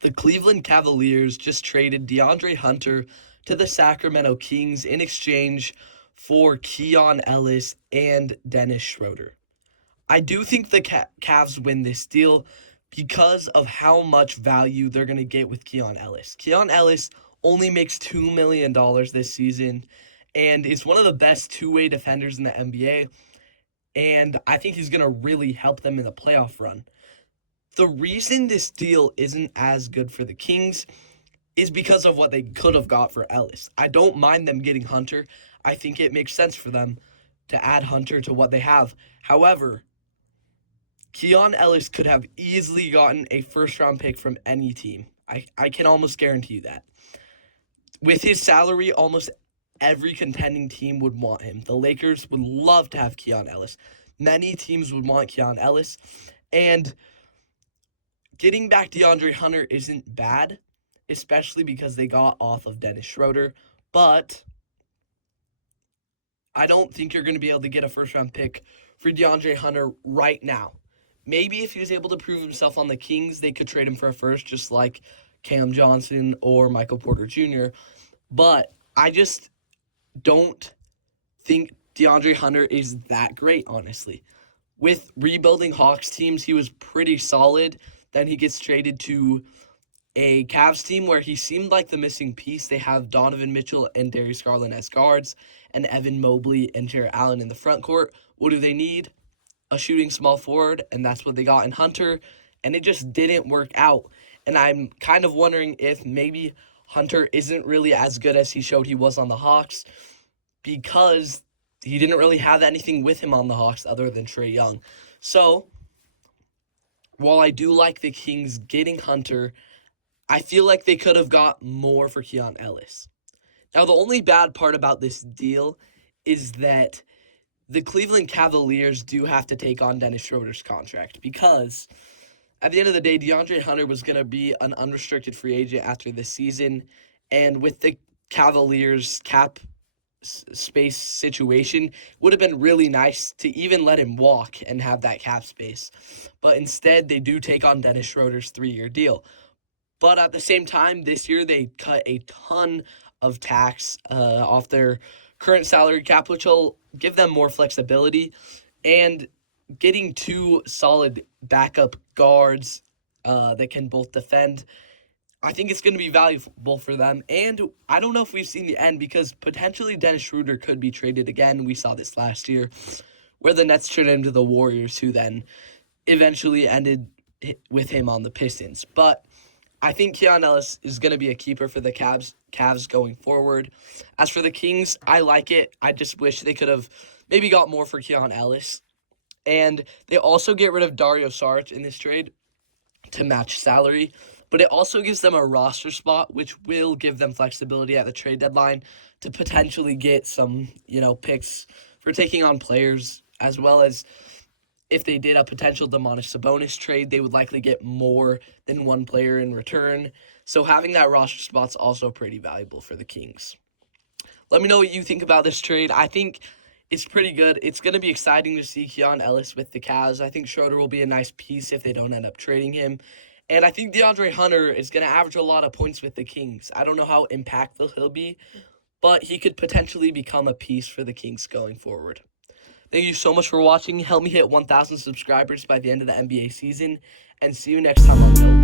The Cleveland Cavaliers just traded DeAndre Hunter to the Sacramento Kings in exchange for Keon Ellis and Dennis Schroder. I do think the Cavs win this deal because of how much value they're going to get with Keon Ellis. Keon Ellis only makes $2 million this season and is one of the best two-way defenders in the NBA, and I think he's going to really help them in the playoff run. The reason this deal isn't as good for the Kings is because of what they could have got for Ellis. I don't mind them getting Hunter. I think it makes sense for them to add Hunter to what they have. However, Keon Ellis could have easily gotten a first-round pick from any team. I can almost guarantee you that. With his salary, almost every contending team would want him. The Lakers would love to have Keon Ellis. Many teams would want Keon Ellis. And getting back DeAndre Hunter isn't bad, especially because they got off of Dennis Schroder. But I don't think you're going to be able to get a first-round pick for DeAndre Hunter right now. Maybe if he was able to prove himself on the Kings, they could trade him for a first, just like Cam Johnson or Michael Porter Jr. But I just don't think DeAndre Hunter is that great, honestly. With rebuilding Hawks teams, he was pretty solid. Then he gets traded to a Cavs team where he seemed like the missing piece. They have Donovan Mitchell and Darius Garland as guards, and Evan Mobley and Jarrett Allen in the front court. What do they need? A shooting small forward, and that's what they got in Hunter, and it just didn't work out. And I'm kind of wondering if maybe Hunter isn't really as good as he showed he was on the Hawks because he didn't really have anything with him on the Hawks other than Trae Young. So, while I do like the Kings getting Hunter, I feel like they could have got more for Keon Ellis. Now, the only bad part about this deal is that the Cleveland Cavaliers do have to take on Dennis Schroder's contract because at the end of the day, DeAndre Hunter was going to be an unrestricted free agent after this season, and with the Cavaliers' cap space situation, it would have been really nice to even let him walk and have that cap space. But instead, they do take on Dennis Schroder's 3-year deal. But at the same time, this year they cut a ton of tax off their current salary cap, which will give them more flexibility. And getting two solid backup guards that can both defend, I think it's going to be valuable for them. And I don't know if we've seen the end because potentially Dennis Schroder could be traded again. We saw this last year where the Nets traded him to the Warriors, who then eventually ended with him on the Pistons. But I think Keon Ellis is going to be a keeper for the Cavs going forward. As for the Kings, I like it. I just wish they could have maybe got more for Keon Ellis. And they also get rid of Dario Saric in this trade to match salary. But it also gives them a roster spot, which will give them flexibility at the trade deadline to potentially get some, picks for taking on players, as well as if they did a potential Domantas Sabonis trade, they would likely get more than one player in return. So having that roster spot's also pretty valuable for the Kings. Let me know what you think about this trade. I think it's pretty good. It's going to be exciting to see Keon Ellis with the Cavs. I think Schroder will be a nice piece if they don't end up trading him. And I think DeAndre Hunter is going to average a lot of points with the Kings. I don't know how impactful he'll be, but he could potentially become a piece for the Kings going forward. Thank you so much for watching. Help me hit 1,000 subscribers by the end of the NBA season, and see you next time on Bill.